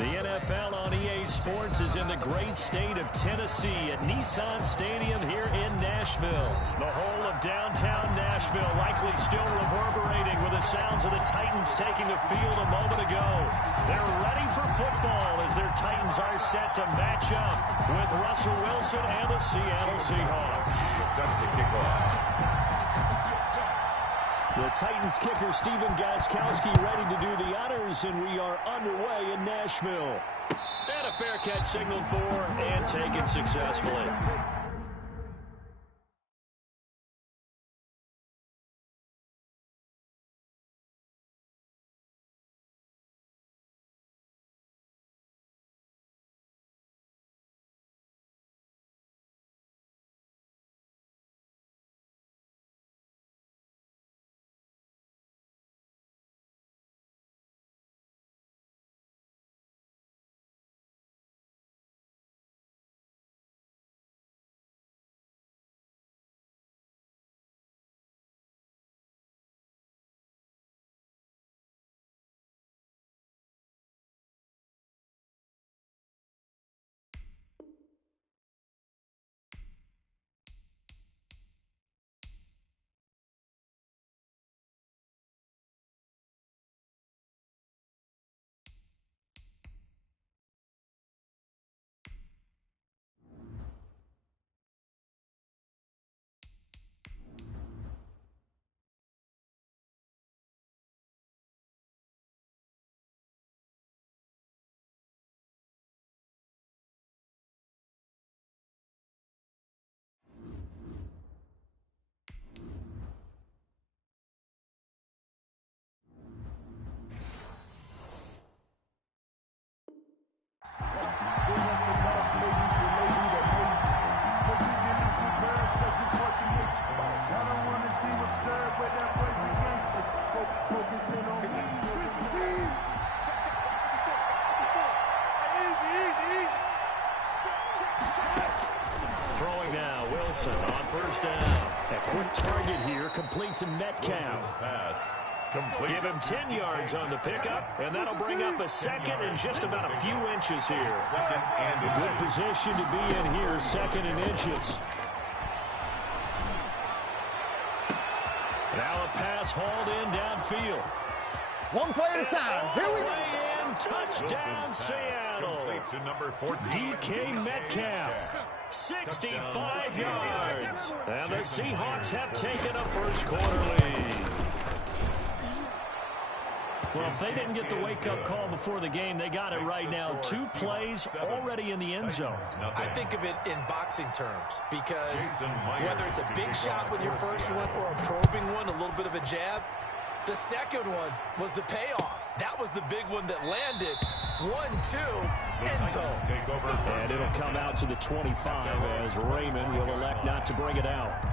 The NFL on EA Sports is in the great state of Tennessee at Nissan Stadium here in Nashville. The whole of downtown Nashville likely still reverberating with the sounds of the Titans taking the field a moment ago. They're ready for football as their Titans are set to match up with Russell Wilson and the Seattle Seahawks. Set to kick off. The Titans kicker Stephen Gostkowski ready to do the honors, and we are underway in Nashville. And a fair catch signaled for and taken successfully. Throwing now, Wilson on first down. A quick target here, complete to Metcalf. Pass. Complete. Give him 10 yards on the pickup, and that'll bring up a second and just about a few inches here. Second and Good position to be in here, second and inches. Now a pass hauled in downfield. One play at a time. Here we go. Touchdown, Seattle. To number 14. DK Metcalf, 65 yards. And the Seahawks have taken a first quarter lead. Well, if they didn't get the wake-up call before the game, they got it right now. 2 plays already in the end zone. I think of it in boxing terms because whether it's a big shot with your first one or a probing one, a little bit of a jab, the second one was the payoff. That was the big one that landed. 1-2, end zone. And it'll come out to the 25 as Raymond will elect not to bring it out.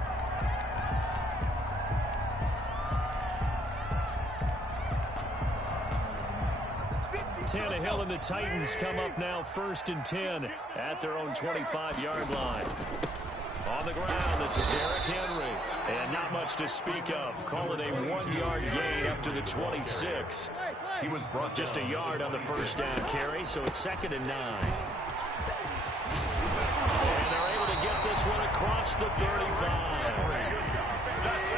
Tannehill and the Titans come up now first and 10 at their own 25-yard line. On the ground, this is Derrick Henry. And not much to speak of. Call it a 1-yard gain up to the 26. He was brought just a yard on the first down carry, so it's 2nd and 9. And they're able to get this one across the 35.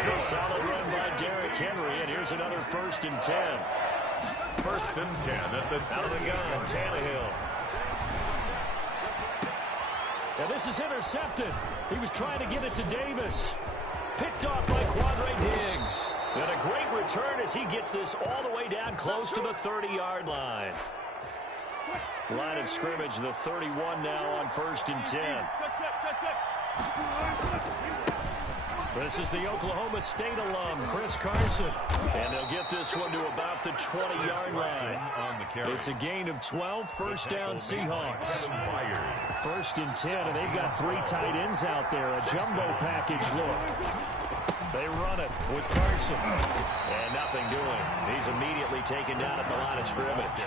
A solid run by Derrick Henry, and here's another 1st and 10. 1st and 10 at the out of the gun, Tannehill. Now this is intercepted. He was trying to get it to Davis. Picked off by Quadre Diggs. And a great return as he gets this all the way down close to the 30-yard line. Line of scrimmage, the 31 now on 1st and 10. This is the Oklahoma State alum, Chris Carson. And they'll get this one to about the 20-yard line. It's a gain of 12, first down Seahawks. 1st and 10, and they've got 3 tight ends out there. A jumbo package look. They run it with Carson. And nothing doing. He's immediately taken down at the line of scrimmage.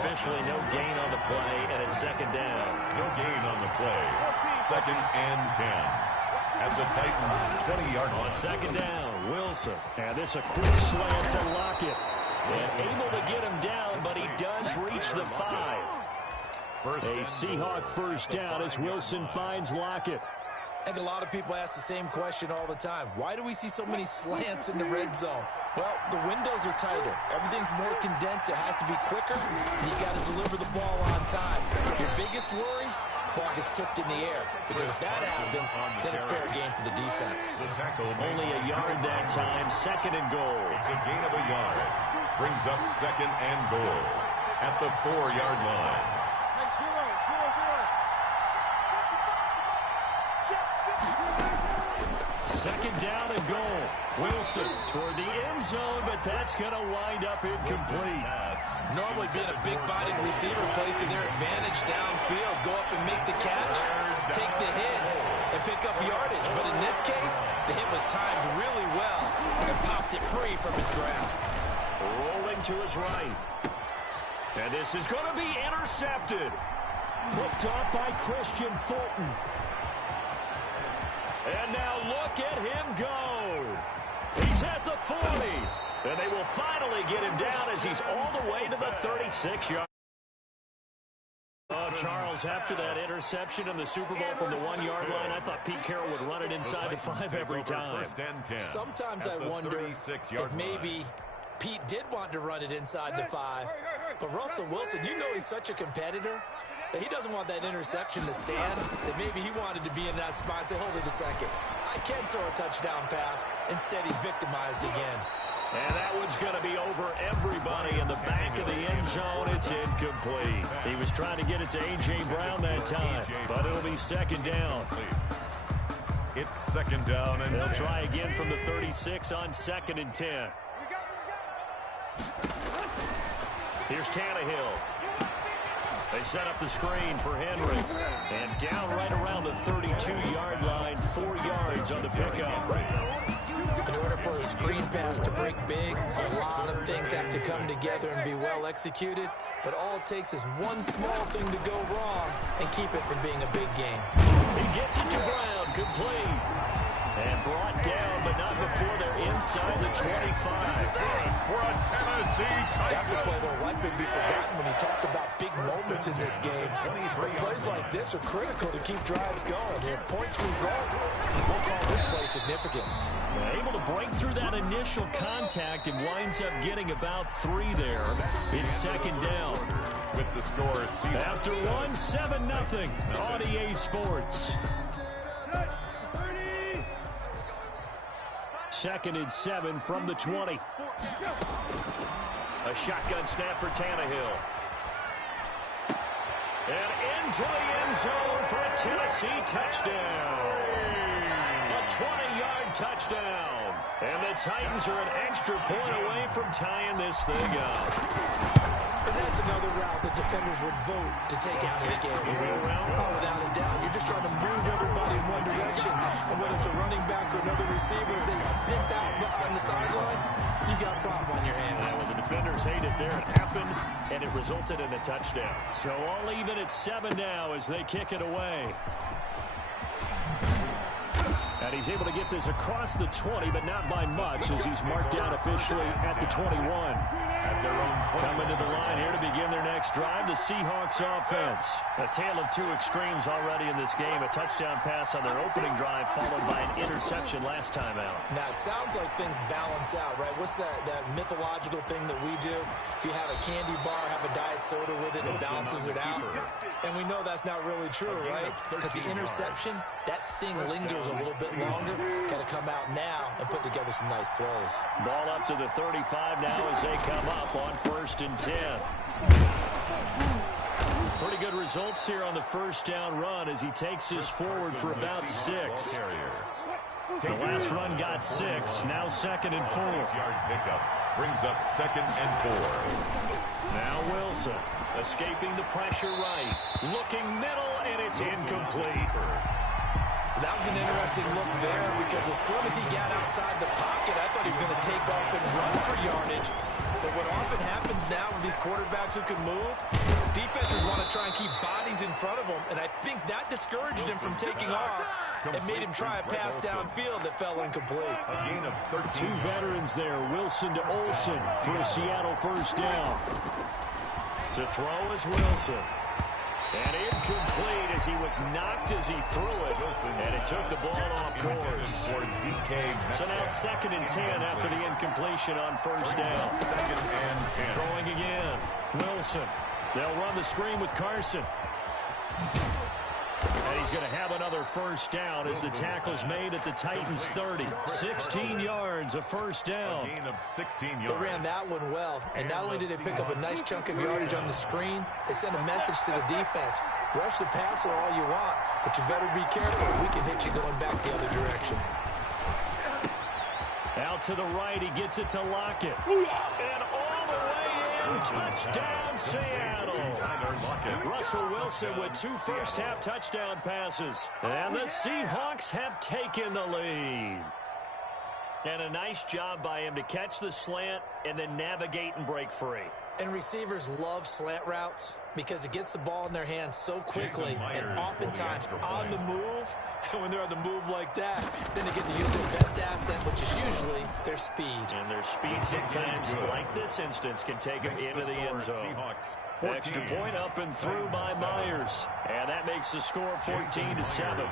Officially no gain on the play, and it's 2nd down. No gain on the play. 2nd and 10. At the Titans' 20-yard line. On 2nd down, Wilson. And this a quick slant to Lockett. And able to get him down, but he does reach the 5. A Seahawk first down as Wilson finds Lockett. I think a lot of people ask the same question all the time. Why do we see so many slants in the red zone? Well, the windows are tighter. Everything's more condensed. It has to be quicker. And you got to deliver the ball on time. Your biggest worry? Ball gets tipped in the air. Because if that happens, then it's fair game for the defense. Only a yard that time. 2nd and goal. It's a gain of a yard. Brings up 2nd and goal at the 4-yard line. Second down and goal. Wilson toward the end zone, but that's going to wind up incomplete. Normally being a big body receiver plays to their advantage downfield. Go up and make the catch, take the hit, and pick up yardage. But in this case, the hit was timed really well and popped it free from his grasp. Rolling to his right. And this is going to be intercepted. Picked off by Christian Fulton. And now look at him go. He's at the 40. And they will finally get him down as he's all the way to the 36-yard. Oh, Charles, after that interception in the Super Bowl from the 1-yard line, I thought Pete Carroll would run it inside the 5 every time. Sometimes I wonder if maybe Pete did want to run it inside the 5. But Russell Wilson, you know he's such a competitor that he doesn't want that interception to stand, that maybe he wanted to be in that spot and say, hold it a second. I can throw a touchdown pass. Instead, he's victimized again. And that one's going to be over everybody in the back of the end zone. It's incomplete. He was trying to get it to A.J. Brown that time, but it'll be 2nd down. It's 2nd down, and they'll try again from the 36 on 2nd and 10. Here's Tannehill. They set up the screen for Henry. And down right around the 32-yard line, 4 yards on the pickup. In order for a screen pass to break big, a lot of things have to come together and be well executed. But all it takes is one small thing to go wrong and keep it from being a big game. He gets it to Brown, complete. And brought down, but not before they're inside the 25. For a Tennessee Titan. That's a play that will likely be forgotten when you talk about big moments in this game. But plays like this are critical to keep drives going. If points result, we'll call this play significant. Able to break through that initial contact and winds up getting about 3 there. It's 2nd down. With the score, after 7-0 on EA Sports. 2nd and 7 from the 20. A shotgun snap for Tannehill. And into the end zone for a Tennessee touchdown. A 20-yard touchdown. And the Titans are an extra point away from tying this thing up. And that's another route that defenders would vote to take out of the game. Oh, without a doubt. You're just trying to move everybody in one direction. And whether it's a running back or another receiver, as they zip out behind the sideline, you've got a problem on your hands. Well, the defenders hate it there. It happened, and it resulted in a touchdown. So all even at 7 now as they kick it away. And he's able to get this across the 20, but not by much, as he's marked down officially at the 21. Coming to the line here to begin their next drive, the Seahawks offense. A tale of 2 extremes already in this game. A touchdown pass on their opening drive, followed by an interception last time out. Now, it sounds like things balance out, right? What's that mythological thing that we do? If you have a candy bar, have a diet soda with it, it balances it out. And we know that's not really true, right? Because the interception, that sting lingers a little bit longer. Got to come out now and put together some nice plays. Ball up to the 35 now as they come up on 1st and 10. Pretty good results here on the first down run as he takes this forward for about 6. The last run got 6. Now 2nd and 4. Pickup brings up 2nd and 4. Now Wilson escaping the pressure right. Looking middle, and it's incomplete. That was an interesting look there because as soon as he got outside the pocket, I thought he was going to take off and run for yardage. But what often happens now with these quarterbacks who can move, defenses want to try and keep bodies in front of him, and I think that discouraged him from taking off and made him try a pass downfield that fell incomplete. A gain of 13. Two veterans there, Wilson to Olsen for a Seattle first down. To throw is Wilson. And incomplete as he was knocked as he threw it. And it took the ball off course. So now 2nd and 10 after the incompletion on first down. 2nd and 10. Throwing again. Wilson. They'll run the screen with Carson. And he's going to have another first down as the tackle's made at the Titans' 30. 16 yards, a first down. A gain of 16 yards. They ran that one well, and not only did they pick up a nice chunk of yardage on the screen, they sent a message to the defense. Rush the passer all you want, but you better be careful. We can hit you going back the other direction. Out to the right, he gets it to Lockett. And all the way in, touchdown Seattle. Russell Wilson with 2 first-half touchdown passes. And the Seahawks have taken the lead. And a nice job by him to catch the slant and then navigate and break free. And receivers love slant routes because it gets the ball in their hands so quickly and oftentimes on the move. And when they're on the move like that, then they get to use their best asset, which is usually their speed. And their speed sometimes, like this instance, can take them into the end zone. Extra point up and through by Myers. And that makes the score 14-7. And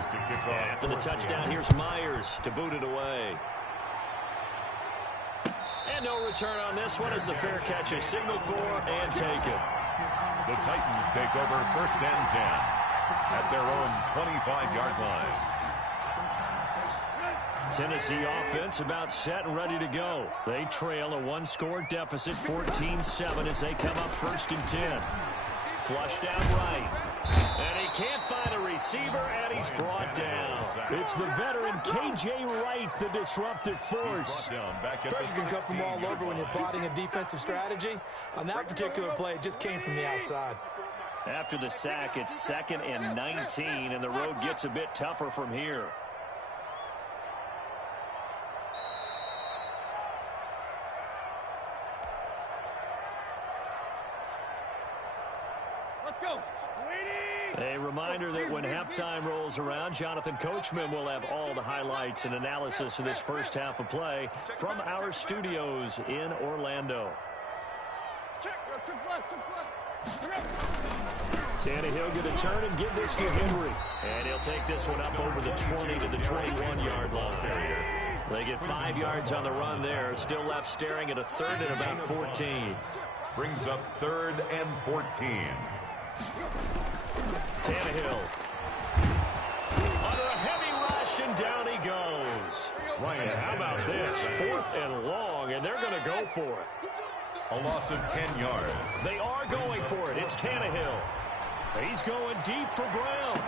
after the touchdown, here's Myers to boot it away. And no return on this one as the fair catch is signaled for and taken. The Titans take over 1st and 10 at their own 25-yard line. Tennessee offense about set and ready to go. They trail a 1-score deficit, 14-7 as they come up 1st and 10. Flushed out right. And he can't find a receiver, and he's brought down. It's the veteran K.J. Wright, the disruptive force. Pressure can come from all over when you're plotting a defensive strategy. On that particular play, it just came from the outside. After the sack, it's 2nd and 19, and the road gets a bit tougher from here. A reminder that when halftime rolls around, Jonathan Coachman will have all the highlights and analysis of this first half of play from our studios in Orlando. Tannehill going to turn and give this to Henry. And he'll take this one up over the 20 to the 21-yard line. They get 5 yards on the run there. Still left staring at a 3rd and about 14. Brings up 3rd and 14. Tannehill. Under a heavy rush, and down he goes. Ryan, how about this? 4th and long, and they're going to go for it. A loss of 10 yards. They are going for it. It's Tannehill. He's going deep for Brown.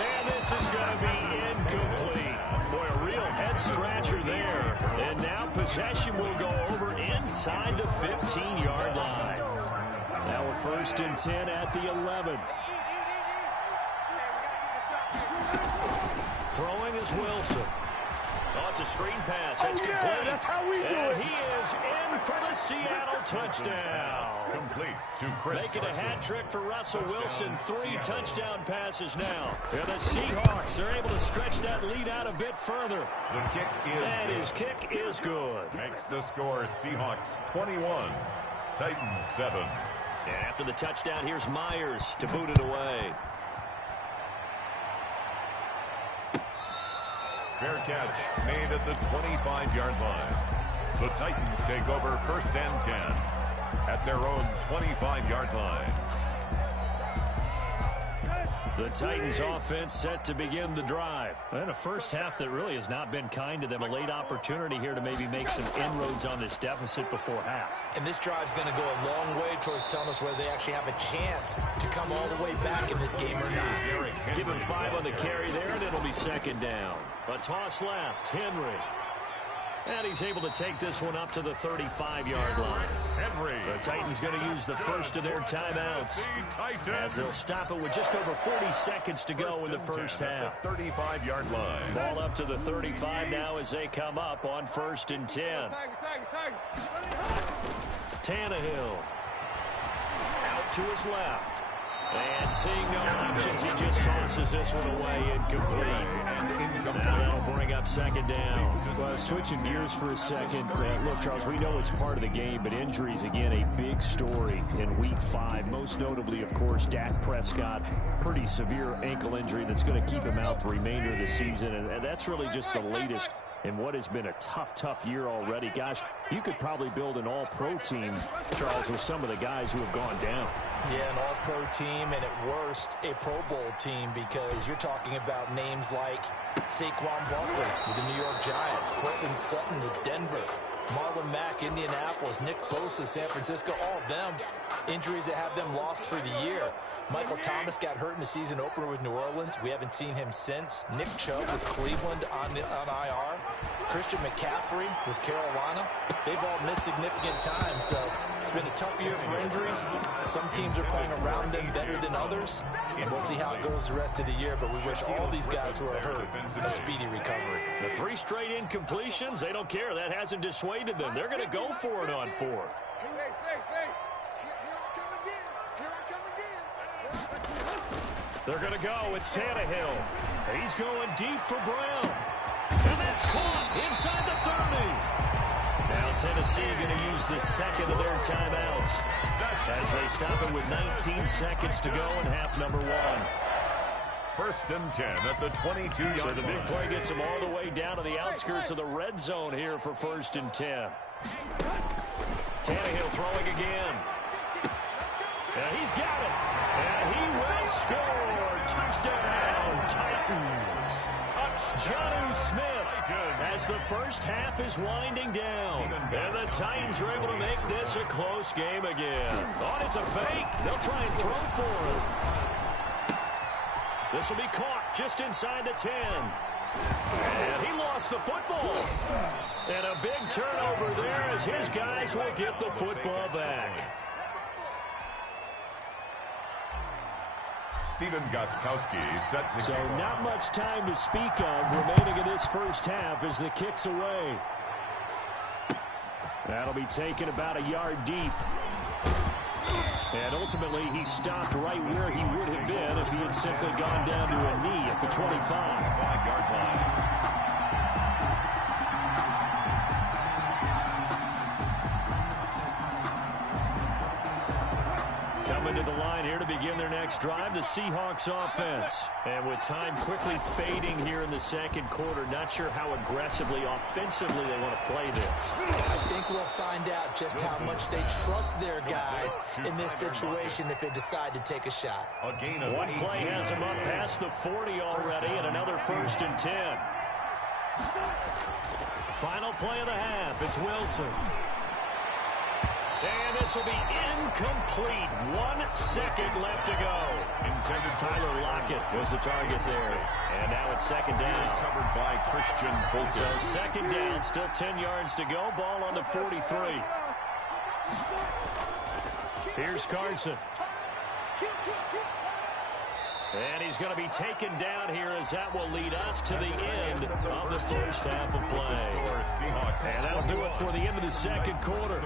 And this is going to be incomplete. Boy, a real head-scratcher there. And now possession will go over inside the 15-yard line. Now we're 1st and 10 at the 11. Throwing is Wilson. Oh, it's a screen pass. That's complete. That's how we do it. He is in for the Seattle touchdown. Complete to Chris Making a Carson. hat trick for Russell Wilson. 3 touchdown passes now. And the Seahawks are able to stretch that lead out a bit further. The kick is And good. his kick is good. Makes the score Seahawks 21, Titans 7. And after the touchdown, here's Myers to boot it away. Fair catch made at the 25-yard line. The Titans take over 1st and 10 at their own 25-yard line. The Titans offense set to begin the drive. And a first half that really has not been kind to them. A late opportunity here to maybe make some inroads on this deficit before half. And this drive's going to go a long way towards telling us whether they actually have a chance to come all the way back in this game or not. Give him 5 on the carry there, and it'll be 2nd down. A toss left, Henry. And he's able to take this one up to the 35-yard line. Henry. The Titans going to use the first of their timeouts as they'll stop it with just over 40 seconds to go in the first half. 35-yard line. Ball up to the 35 now as they come up on 1st and 10. Tannehill. Out to his left. And seeing no options, he just tosses this one away incomplete. Now that'll bring up second down. Well, switching gears for a second. Look, Charles, we know it's part of the game, but injuries, again, a big story in Week 5. Most notably, of course, Dak Prescott. Pretty severe ankle injury that's going to keep him out the remainder of the season. And that's really just the latest in what has been a tough year already. Gosh, you could probably build an all-pro team, Charles, with some of the guys who have gone down. Yeah, an all-pro team, and at worst, a Pro Bowl team, because you're talking about names like Saquon Barkley with the New York Giants, Cortland Sutton with Denver, Marlon Mack, Indianapolis, Nick Bosa, San Francisco, all of them injuries that have them lost for the year. Michael Thomas got hurt in the season opener with New Orleans. We haven't seen him since. Nick Chubb with Cleveland on IR. Christian McCaffrey with Carolina. They've all missed significant time, so it's been a tough year for injuries. Some teams are playing around them better than others, and we'll see how it goes the rest of the year, but we wish all these guys who are hurt a speedy recovery. The 3 straight incompletions, they don't care. That hasn't dissuaded them. They're going to go for it on 4th. They're going to go. It's Tannehill. He's going deep for Brown. And that's caught inside the 30. Now Tennessee going to use the second of their timeouts as they stop it with 19 seconds to go in half number 1. 1st and 10 at the 22-yard line. So the big play gets them all the way down to the outskirts of the red zone here for 1st and 10. Tannehill throwing again. And he's got it. And he will score. Touchdown, Titans. Jonnu Smith as the first half is winding down. And the Titans are able to make this a close game again. Oh, it's a fake. They'll try and throw for it. This will be caught just inside the 10. And he lost the football. And a big turnover there as his guys will get the football back. Stephen Gostkowski set to So not much time to speak of remaining in this first half as the kick's away. That'll be taken about a yard deep. And ultimately, he stopped right where he would have been if he had simply gone down to a knee at the 25-yard line. Coming to the line here to begin their next drive, the Seahawks offense. And with time quickly fading here in the second quarter, not sure how aggressively, offensively they want to play this. I think we'll find out just how much they trust their guys in this situation if they decide to take a shot. One play has them up past the 40 already, and another 1st and 10. Final play of the half, it's Wilson. And this will be incomplete. 1 second left to go. Tyler Lockett was the target there. And now it's second down. Covered by Christian Fulton. So second down, still 10 yards to go. Ball on the 43. Here's Carson. And he's going to be taken down here as that will lead us to the end of the first half of play. And that'll do it for the end of the second quarter.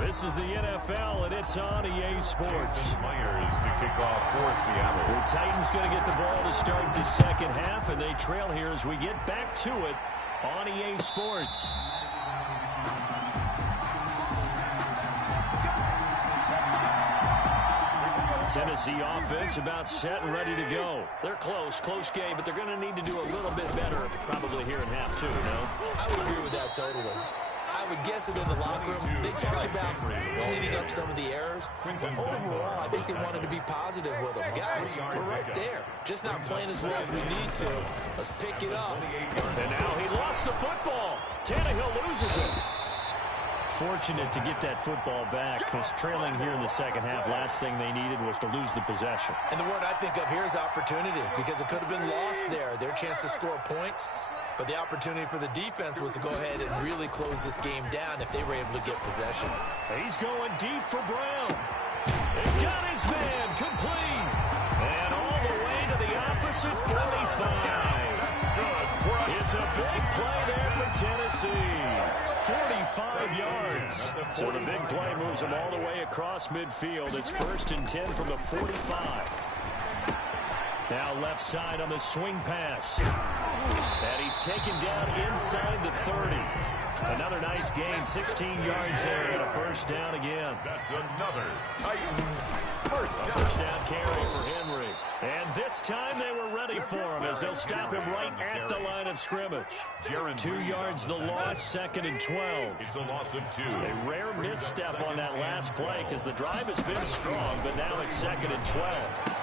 This is the NFL, and it's on EA Sports. Myers to kick off for Seattle. The Titans going to get the ball to start the second half, and they trail here as we get back to it on EA Sports. Tennessee offense about set and ready to go. They're close game, but they're going to need to do a little bit better probably here in half 2, no? I would agree with that totally. I would guess it in the locker room. They talked about cleaning up some of the errors, but overall, I think they wanted to be positive with them. Guys, we're right there. Just not playing as well as we need to. Let's pick it up. And now he lost the football. Tannehill loses it. Fortunate to get that football back because trailing here in the second half, last thing they needed was to lose the possession. And the word I think of here is opportunity, because it could have been lost there. Their chance to score points, but the opportunity for the defense was to go ahead and really close this game down if they were able to get possession. He's going deep for Brown. He got his man complete. And all the way to the opposite 45. It's a big play there for Tennessee. 45 yards. So the big play moves them all the way across midfield. It's 1st and 10 from the 45. Now left side on the swing pass. And he's taken down inside the 30. Another nice gain, 16 yards there, and a first down again. That's another Titans first down carry for Henry. And this time they were ready for him as they'll stop him right at the line of scrimmage. 2 yards the loss, 2nd and 12. It's a loss of 2. A rare misstep on that last play because the drive has been strong, but now it's 2nd and 12.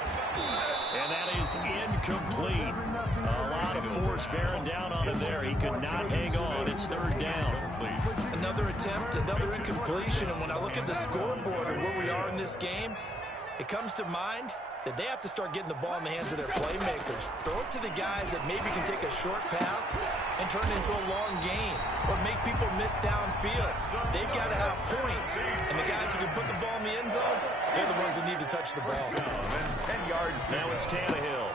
And that is incomplete. A lot of force bearing down on him there. He could not hang on. It's 3rd down. Another attempt, another incompletion. And when I look at the scoreboard and where we are in this game, it comes to mind that they have to start getting the ball in the hands of their playmakers. Throw it to the guys that maybe can take a short pass and turn it into a long gain or make people miss downfield. They've got to have points. And the guys who can put the ball in the end zone, they're the ones that need to touch the ball. 10 yards. Now it's Tannehill.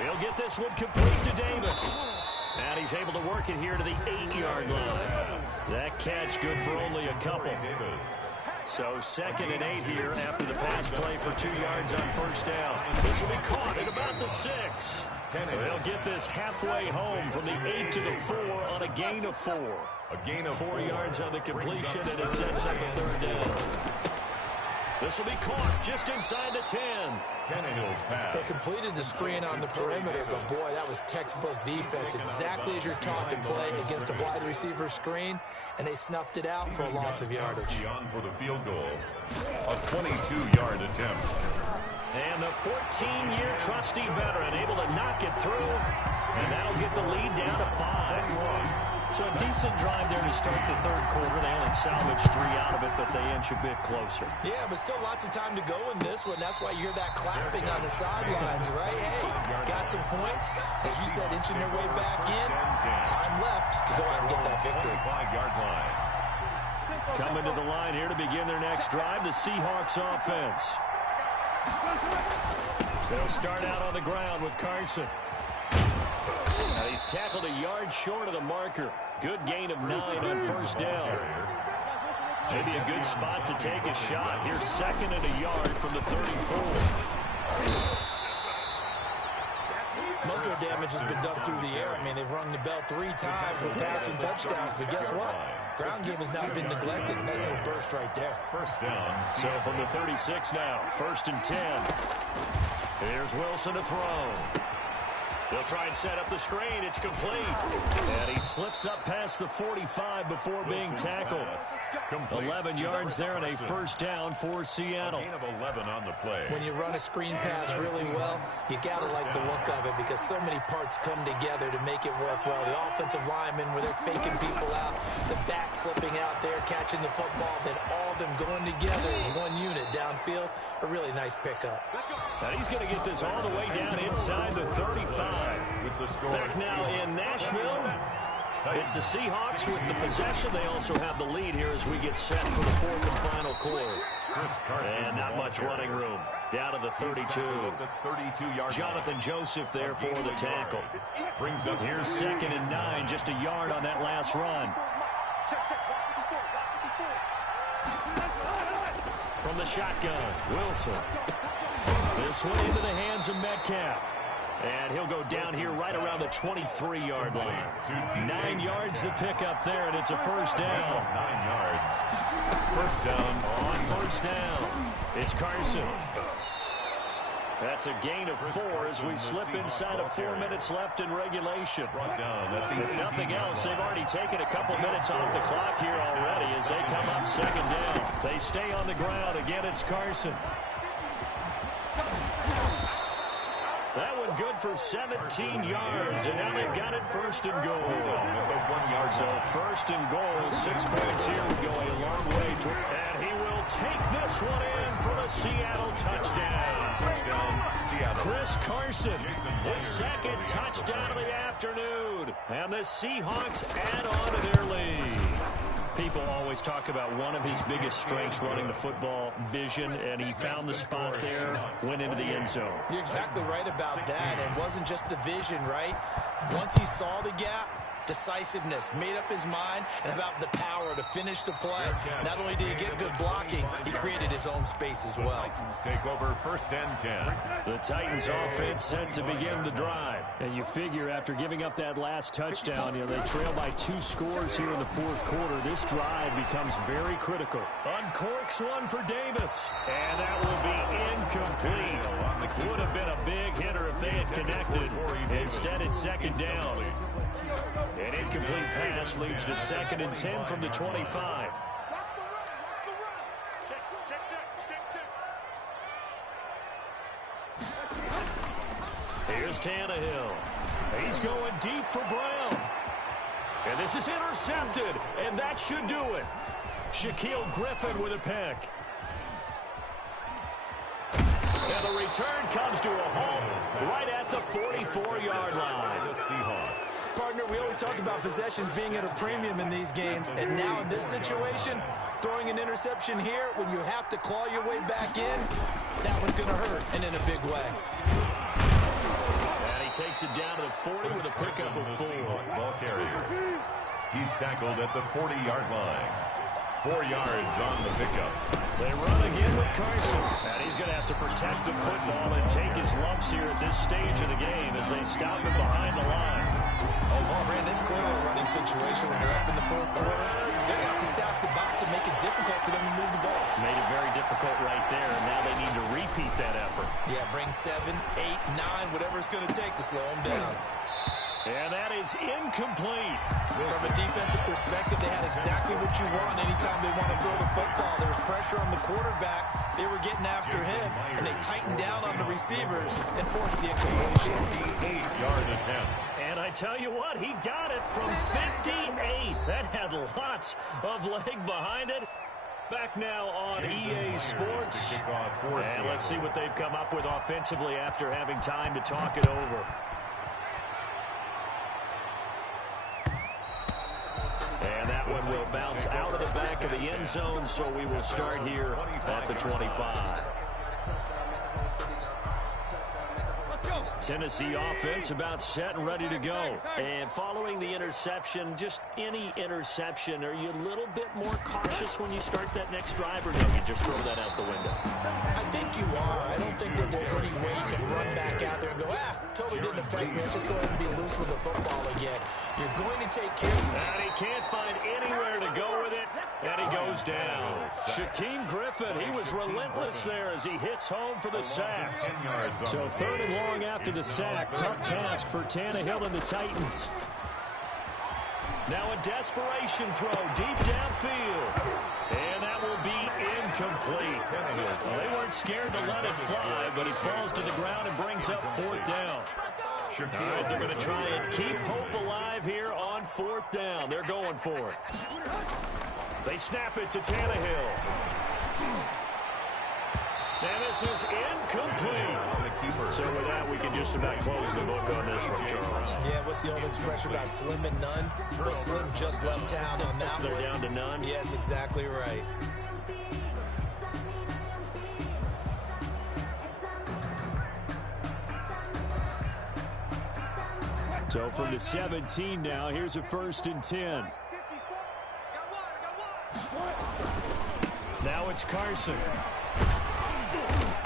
He'll get this one complete to Davis. And he's able to work it here to the 8-yard line. That catch good for only a couple. So 2nd and 8 here after the pass play for 2 yards on first down. This will be caught at about the 6. They'll get this halfway home from the 8 to the 4 on a gain of 4. A gain of 4 yards on the completion, and it sets up a 3rd down. This will be caught just inside the 10. Tannehill's pass. They completed the screen on the perimeter, but boy, that was textbook defense. Exactly as you're taught to play against a wide receiver screen, and they snuffed it out for a loss of yardage. On for the field goal. A 22-yard attempt. And the 14-year trusty veteran able to knock it through, and that'll get the lead down to 5. So a decent drive there to start the 3rd quarter. They only salvaged 3 out of it, but they inch a bit closer. Yeah, but still lots of time to go in this one. That's why you hear that clapping on the sidelines, right? Hey, got some points. As you said, inching their way back in. Time left to go out and get that victory. 5-yard line. Coming to the line here to begin their next drive, the Seahawks offense. They'll start out on the ground with Carson. Now he's tackled a yard short of the marker. Good gain of 9 on first down. Maybe a good spot to take a shot. Here's 2nd and a yard from the 34. Most of the damage has been done through the air. I mean, they've rung the bell 3 times with passing touchdowns. But guess what? Ground game has not been neglected. Nice little burst right there. First down. So from the 36 now, 1st and 10. Here's Wilson to throw. They'll try and set up the screen. It's complete. And he slips up past the 45 before being tackled. 11 yards there and a first down for Seattle. A gain of 11 on the play. When you run a screen pass really well, you got to like the look of it because so many parts come together to make it work well. The offensive linemen where they're faking people out, the back slipping out there, catching the football, then all of them going together as one unit downfield. A really nice pickup. Now he's going to get this all the way down inside the 35. With the score. Back now in Nashville. It's the Seahawks with the possession. They also have the lead here as we get set for the 4th and final quarter. And not much running room. Down to the 32. Jonathan Joseph there for the tackle. Here's 2nd and 9. Just a yard on that last run. From the shotgun, Wilson. This one into the hands of Metcalf. And he'll go down here right around the 23-yard line. 9 yards to pick up there, and it's a first down. 9 yards. First down. On first down, it's Carson. That's a gain of 4 as we slip inside of 4 minutes left in regulation. If nothing else, they've already taken a couple minutes off the clock here already as they come up 2nd down. They stay on the ground. Again, it's Carson. That one good for 17 yards, and now they've got it 1st and goal. So 1st and goal, 6 points here would go a long way. And he will take this one in for the Seattle touchdown. Seattle. Chris Carson, his 2nd touchdown of the afternoon. And the Seahawks add on to their lead. People always talk about one of his biggest strengths running the football, vision, and he found the spot there, went into the end zone. You're exactly right about that. It wasn't just the vision, right? Once he saw the gap, decisiveness, made up his mind, and about the power to finish the play. Not only did he get good blocking, he created his own space as well. The Titans take over 1st and 10. The Titans offense set to begin the drive. And you figure after giving up that last touchdown, they trail by 2 scores here in the 4th quarter. This drive becomes very critical. Uncorks one for Davis. And that will be incomplete. Would have been a big hitter if they had connected. Instead, it's 2nd down. An incomplete pass leads to 2nd and 10 from the 25. Here's Tannehill. He's going deep for Brown. And this is intercepted, and that should do it. Shaquille Griffin with a pick. And the return comes to a halt right at the 44-yard line. The Seahawks. Partner, we always talk about possessions being at a premium in these games, and now in this situation, throwing an interception here when you have to claw your way back in, that one's going to hurt, and in a big way. And he takes it down to the 40 with a pickup of 4. Ball carrier. He's tackled at the 40-yard line. 4 yards on the pickup. They run again with Carson. And he's going to have to protect the football and take his lumps here at this stage of the game as they stop him behind the line. Oh, well, Brandon, it's clearly a running situation when you're up in the 4th quarter. They're going to have to stack the box and make it difficult for them to move the ball. Made it very difficult right there, and now they need to repeat that effort. Yeah, bring 7, 8, 9, whatever it's going to take to slow them down. And that is incomplete. From a defensive perspective, they had exactly what you want anytime they want to throw the football. There was pressure on the quarterback. They were getting after him, and they tightened down on the receivers and forced the incompletion. 58-yard attempt. And I tell you what, he got it from 58. That had lots of leg behind it. Back now on EA Sports. And let's see what they've come up with offensively after having time to talk it over. And that one will bounce out of the back of the end zone, so we will start here at the 25. Tennessee offense about set and ready to go. And following the interception, just any interception, are you a little bit more cautious when you start that next drive, or do you just throw that out the window? I think you are. I don't think that there's any way you can run back out there and go, totally didn't affect me. Let's just go ahead and be loose with the football again. You're going to take care of it. And he can't find anywhere to go with it, and he goes down. Shaquille Griffin, he was relentless there as he hits home for the sack. So 3rd and long after the sack. Tough task for Tannehill and the Titans. Now a desperation throw deep downfield. And that will be incomplete. Well, they weren't scared to let it fly, but he falls to the ground and brings up 4th down. All right, they're going to try and keep hope alive here on 4th down. They're going for it. They snap it to Tannehill. And this is incomplete. So with that, we can just about close the book on this one, Charles. Yeah, what's the old expression about slim and none? Well, Slim just left town on that They're one. down to none? Yes, exactly right. So from the 17 now, here's a 1st and 10. Now it's Carson.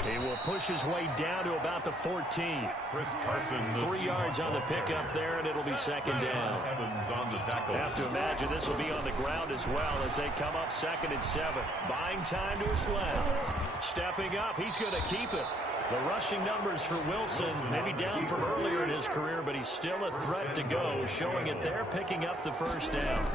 He will push his way down to about the 14. Chris Carson. 3 yards on the pickup there, and it'll be 2nd down. Evans on the tackle. Have to imagine this will be on the ground as well as they come up 2nd and 7. Buying time to his left. Stepping up, he's going to keep it. The rushing numbers for Wilson, maybe down from earlier in his career, but he's still a threat to go, showing it there, picking up the 1st down.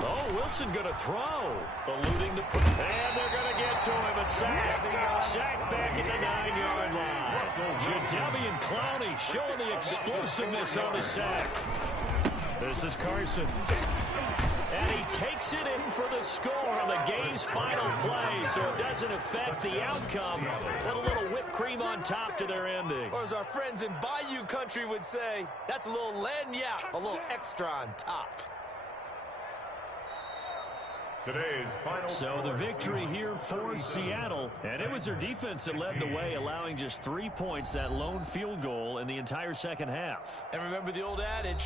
Oh, Wilson going to throw, eluding the... And they're going to get to him, a sack. Sack back at the 9-yard line. Jadeveon Clowney showing the explosiveness on the sack. This is Carson. And he takes it in for the score on the game's final play, so it doesn't affect the outcome. Put a little whipped cream on top to their ending. Or as our friends in Bayou country would say, that's a little lagniappe, a little extra on top. Today's final. So the victory here for Seattle, and it was their defense that led the way, allowing just 3 points, that lone field goal in the entire second half. And remember the old adage,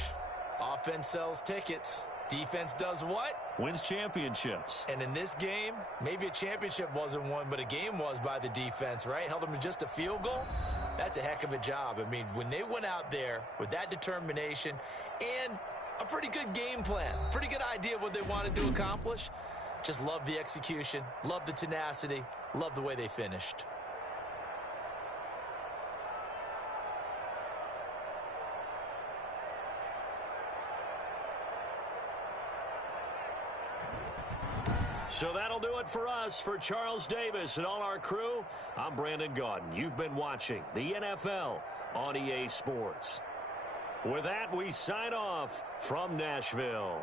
Offense sells tickets. Defense does what? Wins championships. And in this game, maybe a championship wasn't won, but a game was by the defense, right? Held them to just a field goal. That's a heck of a job. I mean, when they went out there with that determination and a pretty good game plan, pretty good idea what they wanted to accomplish, just love the execution, love the tenacity, love the way they finished. So that'll do it for us. For Charles Davis and all our crew, I'm Brandon Gaudin. You've been watching the NFL on EA Sports. With that, we sign off from Nashville.